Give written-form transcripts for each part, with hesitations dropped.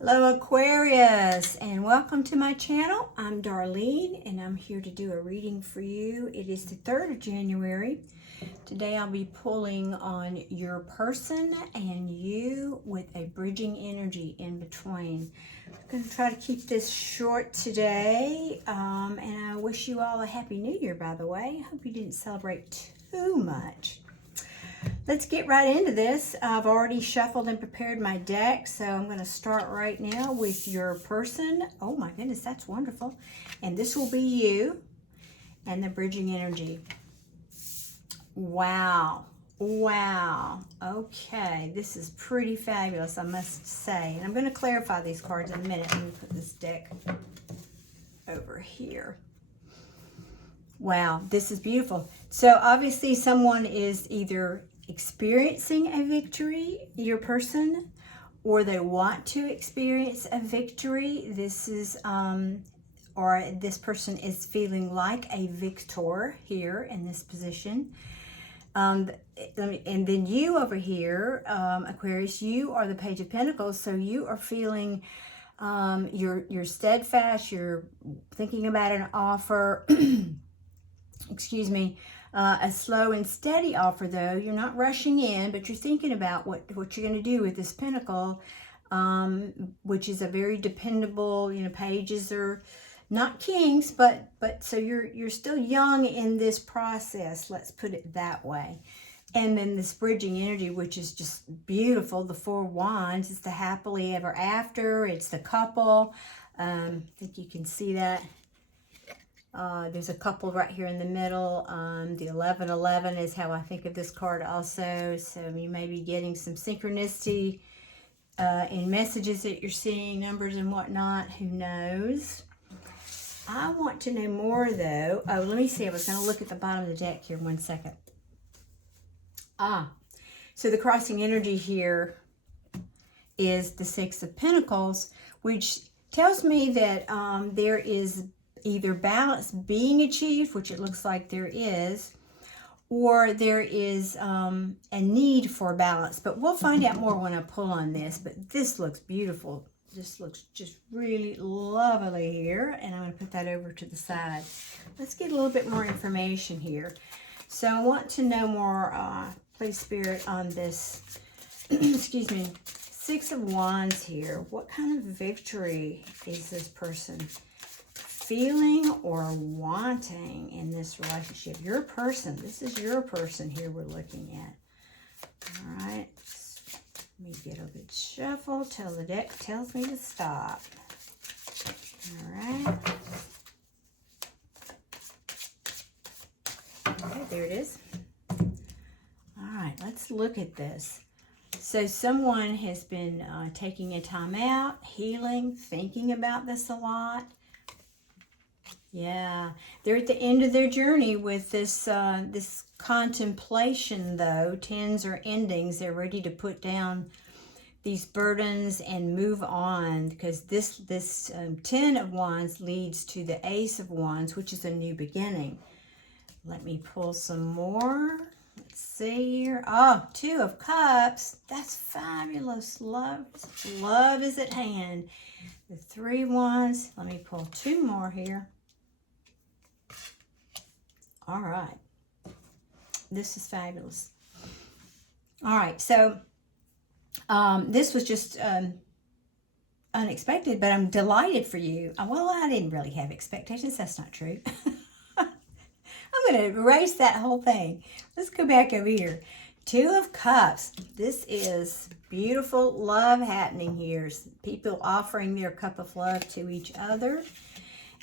Hello Aquarius, and welcome to my channel. I'm Darlene and I'm here to do a reading for you. It is the 3rd of January. Today I'll be pulling on your person and you with a bridging energy in between. I'm going to try to keep this short today, and I wish you all a Happy New Year, by the way. I hope you didn't celebrate too much. Let's get right into this. I've already shuffled and prepared my deck, so I'm going to start right now with your person. Oh my goodness, that's wonderful. And this will be you and the bridging energy. Wow. Wow. Okay, this is pretty fabulous, I must say. And I'm going to clarify these cards in a minute. Let me put this deck over here. Wow, this is beautiful. So obviously someone is either experiencing a victory, your person, or they want to experience a victory. This is, or this person is feeling like a victor here in this position. And then you over here, Aquarius, you are the Page of Pentacles, so you are feeling you're steadfast, you're thinking about an offer. Excuse me, a slow and steady offer though. You're not rushing in, but you're thinking about what you're going to do with this pentacle, which is a very dependable, pages are not kings, but so you're still young in this process, let's put it that way. And then this bridging energy, which is just beautiful, the 4 wands, it's the happily ever after, it's the couple. I think you can see that. There's a couple right here in the middle. The 1111 is how I think of this card also. So you may be getting some synchronicity in messages that you're seeing, numbers and whatnot. Who knows? I want to know more though. Oh, let me see. I was going to look at the bottom of the deck here 1 second. So the crossing energy here is the 6 of Pentacles, which tells me that there is either balance being achieved, which it looks like there is, or there is a need for balance. But we'll find out more when I pull on this. But this looks beautiful. This looks just really lovely here. And I'm going to put that over to the side. Let's get a little bit more information here. So I want to know more, please, Spirit, on this, excuse me, 6 of Wands here. What kind of victory is this person feeling or wanting in this relationship? Your person, this is your person here we're looking at. All right, let me get a good shuffle till the deck tells me to stop. All right. Okay, there it is. All right, let's look at this. So someone has been taking a time out, healing, thinking about this a lot. Yeah, they're at the end of their journey with this this contemplation though. 10s are endings. They're ready to put down these burdens and move on, because this 10 of Wands leads to the Ace of Wands, which is a new beginning. Let me pull some more. Let's see here. Oh, 2 of Cups. That's fabulous. Love is at hand. The 3 Wands. Let me pull 2 more here. All right. This is fabulous. All right. So this was just unexpected, but I'm delighted for you. Well, I didn't really have expectations. That's not true. I'm going to erase that whole thing. Let's go back over here. 2 of Cups. This is beautiful love happening here. People offering their cup of love to each other.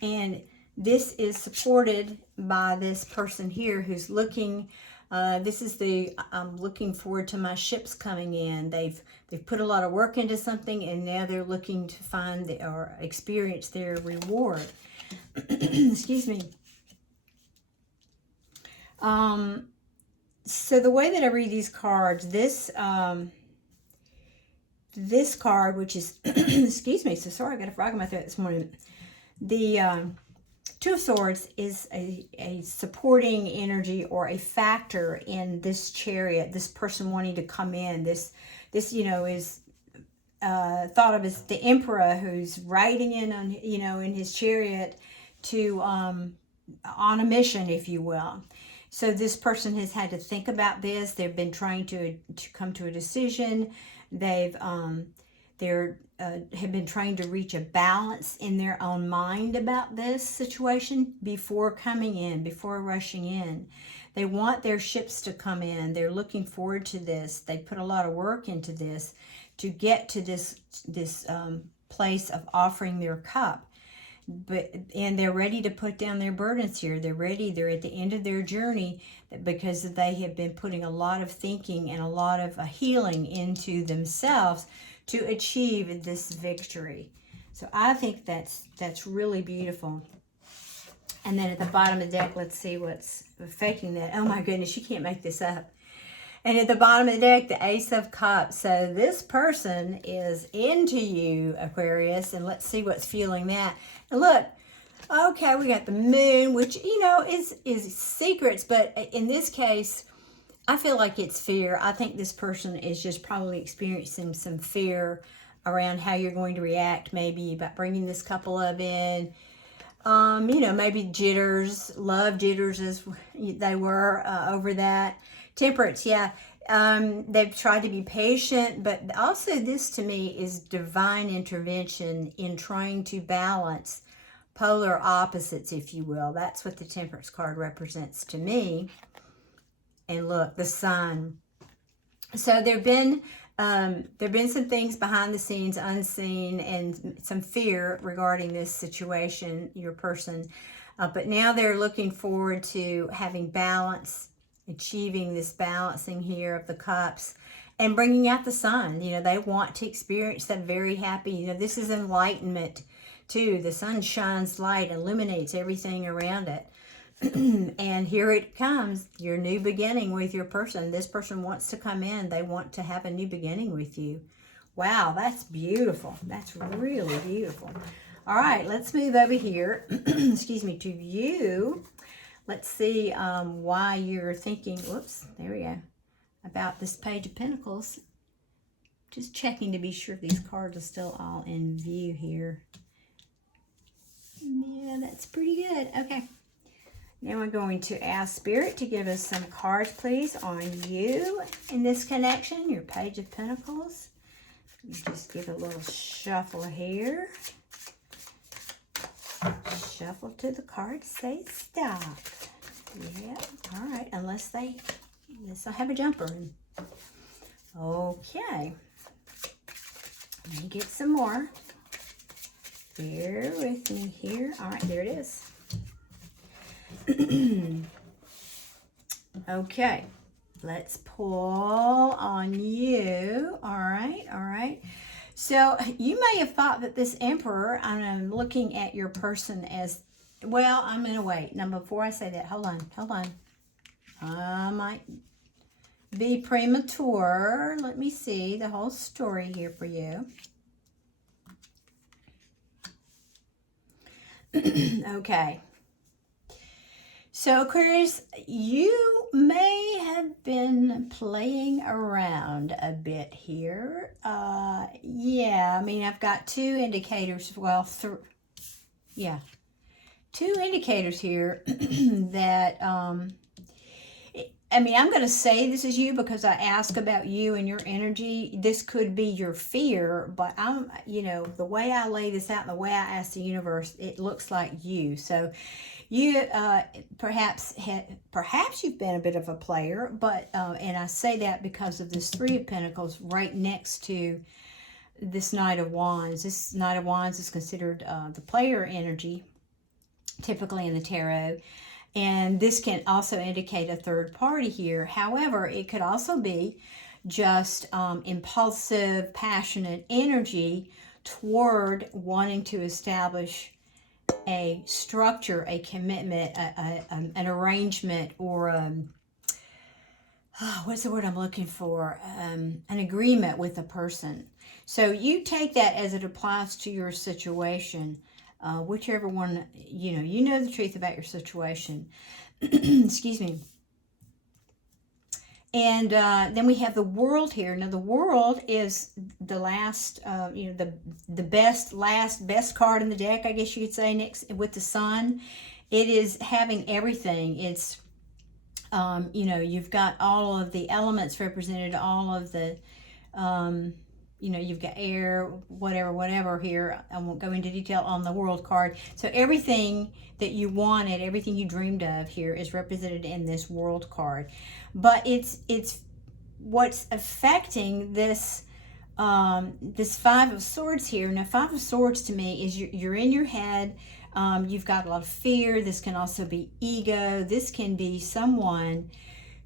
And this is supported by this person here who's looking. This is the I'm looking forward to my ships coming in. They've put a lot of work into something, and now they're looking to find or experience their reward. Excuse me. So the way that I read these cards, this card, which is excuse me, so sorry, I got a frog in my throat this morning. The 2 of Swords is a supporting energy or a factor in this Chariot, this person wanting to come in. This is thought of as the emperor who's riding in on, you know, in his chariot to on a mission, if you will. So this person has had to think about this. They've been trying to come to a decision. They've have been trying to reach a balance in their own mind about this situation before coming in, before rushing in. They want their ships to come in. They're looking forward to this. They put a lot of work into this to get to this place of offering their cup. And they're ready to put down their burdens here. They're ready. They're at the end of their journey because they have been putting a lot of thinking and a lot of healing into themselves to achieve this victory. So I think that's really beautiful. And then at the bottom of the deck, let's see what's affecting that. Oh my goodness, you can't make this up. And at the bottom of the deck, the Ace of Cups. So this person is into you, Aquarius, and let's see what's fueling that. And look, okay, we got the Moon, which, you know, is secrets, but in this case, I feel like it's fear. I think this person is just probably experiencing some fear around how you're going to react, maybe about bringing this couple of in. You know, maybe jitters, love jitters as they were over that. Temperance, yeah. They've tried to be patient, but also this to me is divine intervention in trying to balance polar opposites, if you will. That's what the Temperance card represents to me. And look, the Sun. So there've been some things behind the scenes, unseen, and some fear regarding this situation, your person. But now they're looking forward to having balance, achieving this balancing here of the cups, and bringing out the Sun. You know, they want to experience that very happy, you know, this is enlightenment too. The sun shines light, illuminates everything around it. And here it comes, your new beginning with your person. This person wants to come in. They want to have a new beginning with you. Wow, that's beautiful. That's really beautiful. All right, let's move over here, excuse me, to you. Let's see why you're thinking, whoops, there we go, about this Page of Pentacles. Just checking to be sure these cards are still all in view here. Yeah, that's pretty good. Okay. Now we're going to ask Spirit to give us some cards, please, on you in this connection, your Page of Pentacles. You just give a little shuffle here. Shuffle till the cards say stop. Yeah, all right, unless I have a jumper in. Okay. Let me get some more. Bear with me here. All right, there it is. Okay, let's pull on you. All right. So you may have thought that this Emperor, I'm looking at your person as, well, I'm going to wait. Now, before I say that, hold on. I might be premature. Let me see the whole story here for you. Okay. So, Aquarius, you may have been playing around a bit here. Yeah, I mean, I've got two indicators. Well, two indicators here that, I mean, I'm going to say this is you because I ask about you and your energy. This could be your fear, but you know, the way I lay this out and the way I ask the universe, it looks like you. So you perhaps you've been a bit of a player, but and I say that because of this Three of Pentacles right next to this Knight of Wands. This Knight of Wands is considered the player energy, typically in the tarot. And this can also indicate a third party here. However, it could also be just impulsive, passionate energy toward wanting to establish a structure, a commitment, an arrangement, or what's the word I'm looking for? An agreement with a person. So you take that as it applies to your situation. Whichever one, you know the truth about your situation. Excuse me. And then we have the world here. Now the world is the last, the best card in the deck, I guess you could say, next with the sun. It is having everything. It's, you've got all of the elements represented, all of the, you've got air, whatever here. I won't go into detail on the world card. So everything that you wanted, everything you dreamed of here is represented in this world card. But it's what's affecting this this Five of Swords here. Now, Five of Swords to me is you're in your head. You've got a lot of fear. This can also be ego. This can be someone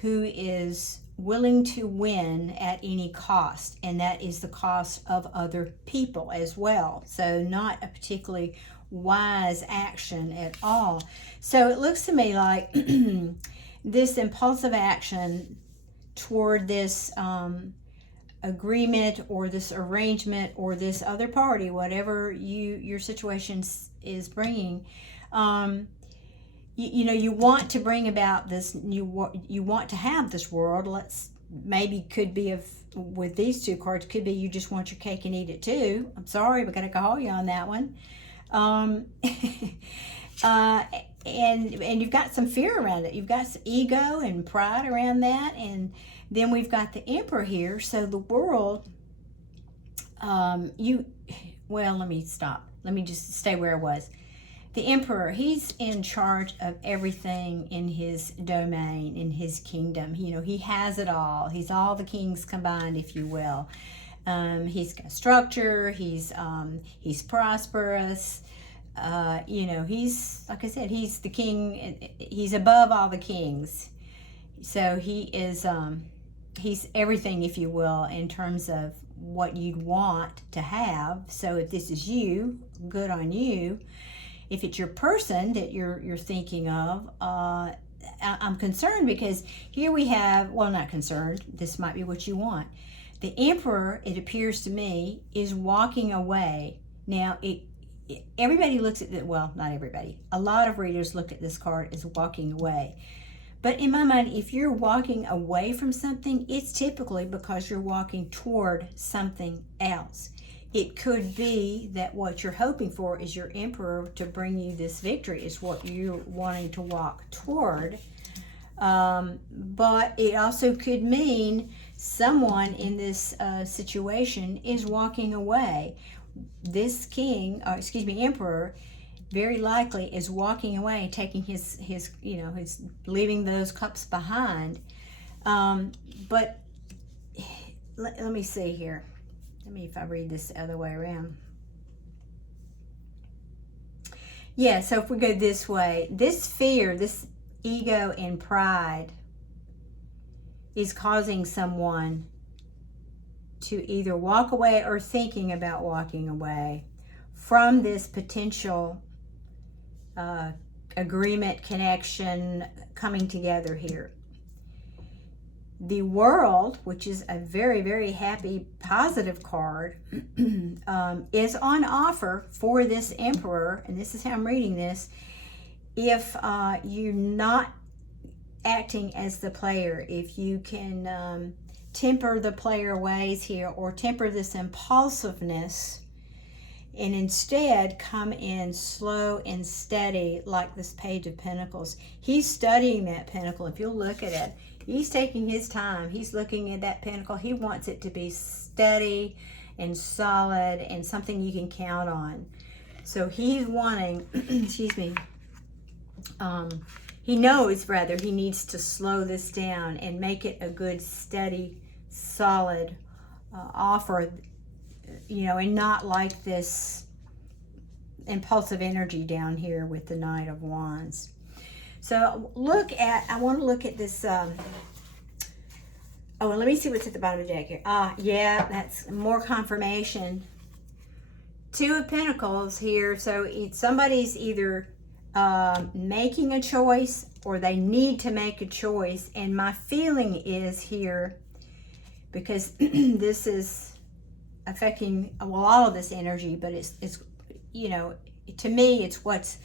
who is willing to win at any cost, and that is the cost of other people as well. So not a particularly wise action at all. So it looks to me like this impulsive action toward this agreement or this arrangement or this other party, whatever your situation is bringing, you want to bring about this, you want to have this world. Could be with these two cards, could be you just want your cake and eat it too. I'm sorry, we gotta call you on that one. And you've got some fear around it. You've got some ego and pride around that. And then we've got the Emperor here. So the world, let me stop. Let me just stay where I was. The Emperor, he's in charge of everything in his domain, in his kingdom. He has it all. He's all the kings combined, if you will. He's got structure. He's prosperous. He's, like I said, he's the king. He's above all the kings. So he is, he's everything, if you will, in terms of what you'd want to have. So if this is you, good on you. If it's your person that you're thinking of, I'm concerned because here we have, well, not concerned, this might be what you want. The Emperor, it appears to me, is walking away. Now, everybody looks at it, well, not everybody. A lot of readers look at this card as walking away. But in my mind, if you're walking away from something, it's typically because you're walking toward something else. It could be that what you're hoping for is your Emperor to bring you this victory, is what you're wanting to walk toward. But it also could mean someone in this situation is walking away. This Emperor, very likely is walking away, taking his leaving those cups behind. But let me see here. Let me, if I read this the other way around. Yeah, so if we go this way, this fear, this ego and pride is causing someone to either walk away or thinking about walking away from this potential agreement, connection, coming together here. The World, which is a very, very happy, positive card, is on offer for this Emperor, and this is how I'm reading this. If you're not acting as the player, if you can temper the player ways here, or temper this impulsiveness, and instead come in slow and steady, like this Page of Pentacles. He's studying that pentacle. If you'll look at it, he's taking his time. He's looking at that pentacle. He wants it to be steady and solid and something you can count on. So he's wanting, he knows, rather, he needs to slow this down and make it a good, steady, solid offer, and not like this impulsive energy down here with the Knight of Wands. So I want to look at this, and let me see what's at the bottom of the deck here. Yeah, that's more confirmation. Two of Pentacles here, so somebody's either making a choice or they need to make a choice, and my feeling is here, because this is affecting, all of this energy, but it's to me, it's what's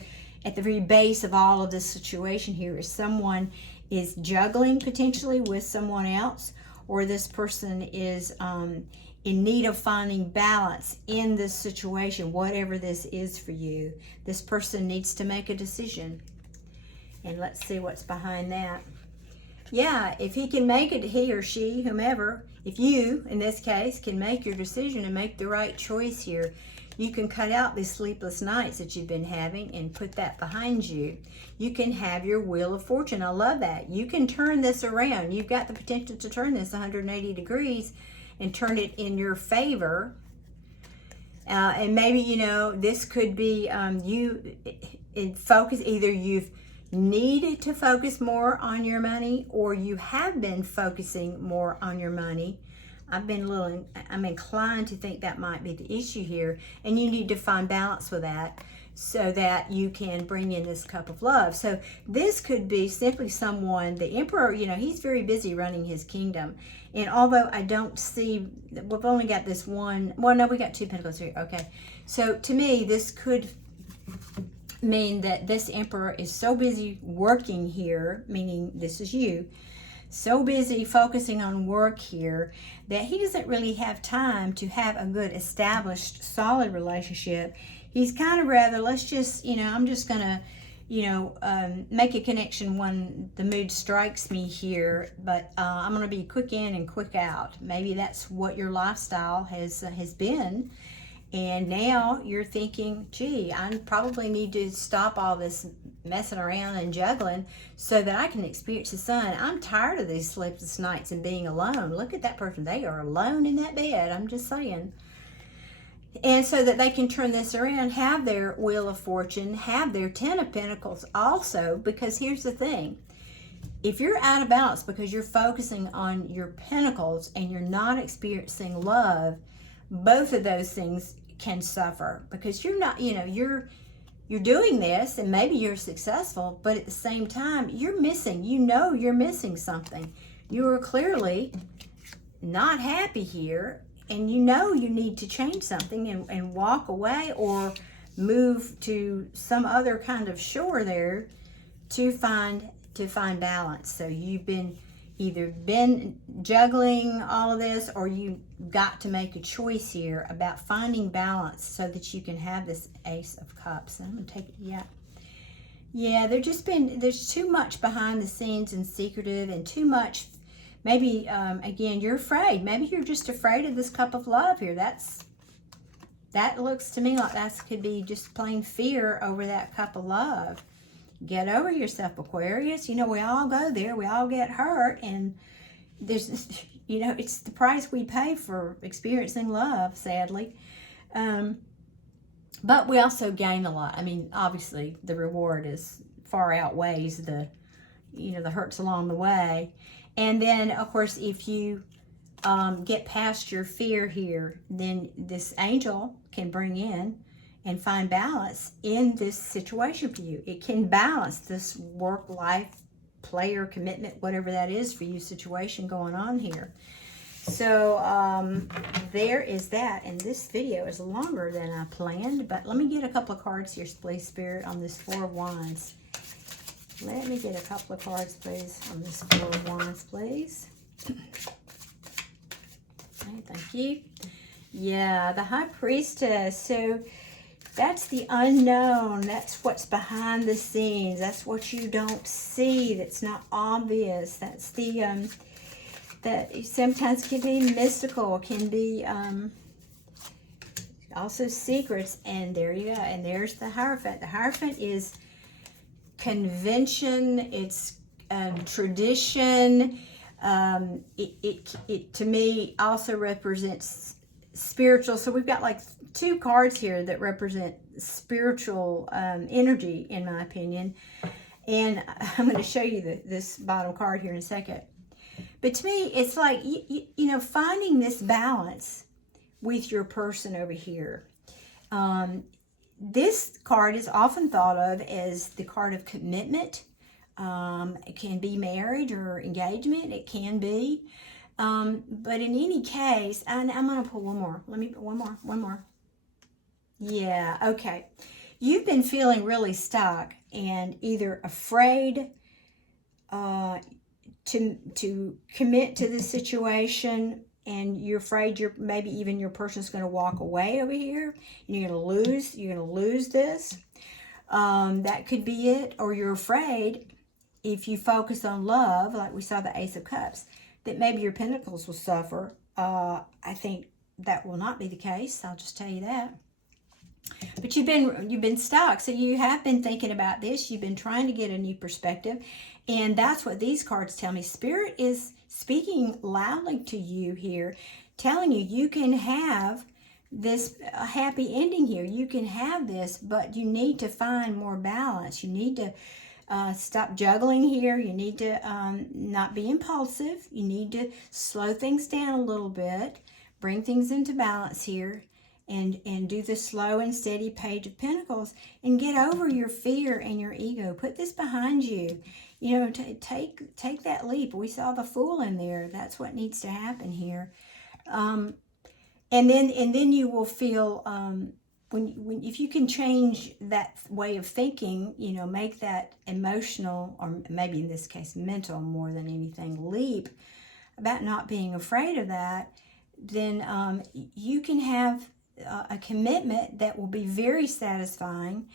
at the very base of all of this situation here, is someone is juggling potentially with someone else, or this person is in need of finding balance in this situation, whatever this is for you. This person needs to make a decision. And let's see what's behind that. Yeah, if he can make it, he or she, whomever, if you, in this case, can make your decision and make the right choice here, you can cut out these sleepless nights that you've been having and put that behind you. You can have your wheel of fortune. I love that. You can turn this around. You've got the potential to turn this 180 degrees and turn it in your favor. And maybe, you know, this could be you in focus. Either you've needed to focus more on your money, or you have been focusing more on your money. I'm inclined to think that might be the issue here, and you need to find balance with that so that you can bring in this cup of love. So this could be simply someone, the emperor, you know, he's very busy running his kingdom. And although I don't see, we've only got this one, well, no, we got 2 pentacles here. Okay. So to me, this could mean that this emperor is so busy working here, meaning this is you, so busy focusing on work here that he doesn't really have time to have a good established solid relationship. He's kind of rather, let's just, you know, I'm just gonna, you know, make a connection when the mood strikes me here, but I'm gonna be quick in and quick out. Maybe that's what your lifestyle has been. And now you're thinking, gee, I probably need to stop all this messing around and juggling so that I can experience the sun. I'm tired of these sleepless nights and being alone. Look at that person. They are alone in that bed. I'm just saying. And so that they can turn this around, have their wheel of fortune, have their 10 of pentacles also, because here's the thing. If you're out of balance because you're focusing on your pentacles and you're not experiencing love, both of those things can suffer, because you're not, you know, you're doing this and maybe you're successful, but at the same time you're missing, you know, you're missing something. You are clearly not happy here, and you know you need to change something and walk away or move to some other kind of shore there to find balance. So you've either been juggling all of this, or you got to make a choice here about finding balance so that you can have this Ace of Cups. I'm gonna take it, yeah, there's too much behind the scenes and secretive, and too much, maybe, again, you're afraid. Maybe you're just afraid of this cup of love here. That looks to me like that could be just plain fear over that cup of love. Get over yourself, Aquarius. You know, we all go there. We all get hurt. And there's, you know, it's the price we pay for experiencing love, sadly. But we also gain a lot. I mean, obviously, the reward is far outweighs the, you know, the hurts along the way. And then, of course, if you get past your fear here, then this angel can bring in and find balance in this situation for you. It can balance this work, life, player, commitment, whatever that is for you situation going on here. So there is that. And this video is longer than I planned, but let me get a couple of cards here, please, Spirit, on this Four of Wands. Let me get a couple of cards, please, on this Four of Wands, please. Okay, thank you. Yeah, the High Priestess. So that's the unknown. That's what's behind the scenes. That's what you don't see. That's not obvious. That's the that sometimes can be mystical, can be also secrets. And there you go. And there's the Hierophant. The Hierophant is convention. It's tradition. It to me also represents spiritual. So we've got like 2 cards here that represent spiritual energy, in my opinion. And I'm going to show you this bottom card here in a second. But to me, it's like, you know, finding this balance with your person over here. This card is often thought of as the card of commitment. It can be marriage or engagement. It can be. But in any case, and I'm going to pull one more. Let me put one more. Yeah, okay. You've been feeling really stuck and either afraid to commit to the situation, and you're afraid maybe even your person's going to walk away over here. You're going to lose this. That could be it. Or you're afraid, if you focus on love, like we saw the Ace of Cups, that maybe your pentacles will suffer. I think that will not be the case. I'll just tell you that. But you've been stuck, so you have been thinking about this. You've been trying to get a new perspective, and that's what these cards tell me. Spirit is speaking loudly to you here, telling you you can have this happy ending here. You can have this, but you need to find more balance. You need to stop juggling here. You need to not be impulsive. You need to slow things down a little bit, bring things into balance here, and do the slow and steady Page of Pentacles, and get over your fear and your ego. Put this behind you. You know, take that leap. We saw the Fool in there. That's what needs to happen here. And then you will feel when if you can change that way of thinking, you know, make that emotional, or maybe in this case mental more than anything, leap about not being afraid of that, then you can have a commitment that will be very satisfying.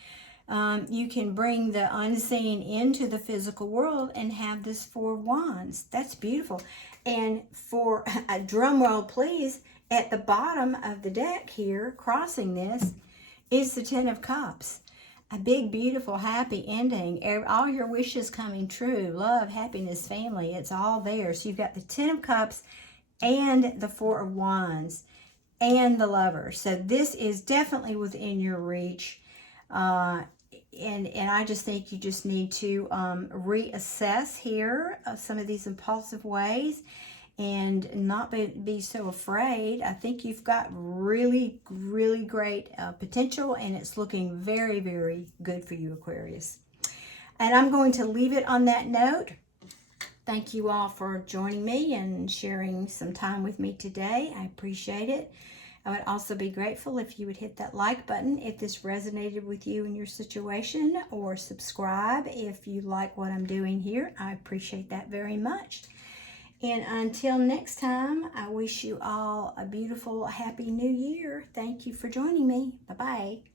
You can bring the unseen into the physical world and have this Four of Wands. That's beautiful. And for a drum roll, please, at the bottom of the deck here, crossing this, is the Ten of Cups. A big, beautiful, happy ending. All your wishes coming true. Love, happiness, family. It's all there. So you've got the Ten of Cups and the Four of Wands and the Lover. So this is definitely within your reach. And I just think you just need to reassess here some of these impulsive ways and not be so afraid. I think you've got really, really great potential, and it's looking very, very good for you, Aquarius. And I'm going to leave it on that note. Thank you all for joining me and sharing some time with me today. I appreciate it. I would also be grateful if you would hit that like button if this resonated with you in your situation, or subscribe if you like what I'm doing here. I appreciate that very much. And until next time, I wish you all a beautiful, happy new year. Thank you for joining me. Bye-bye.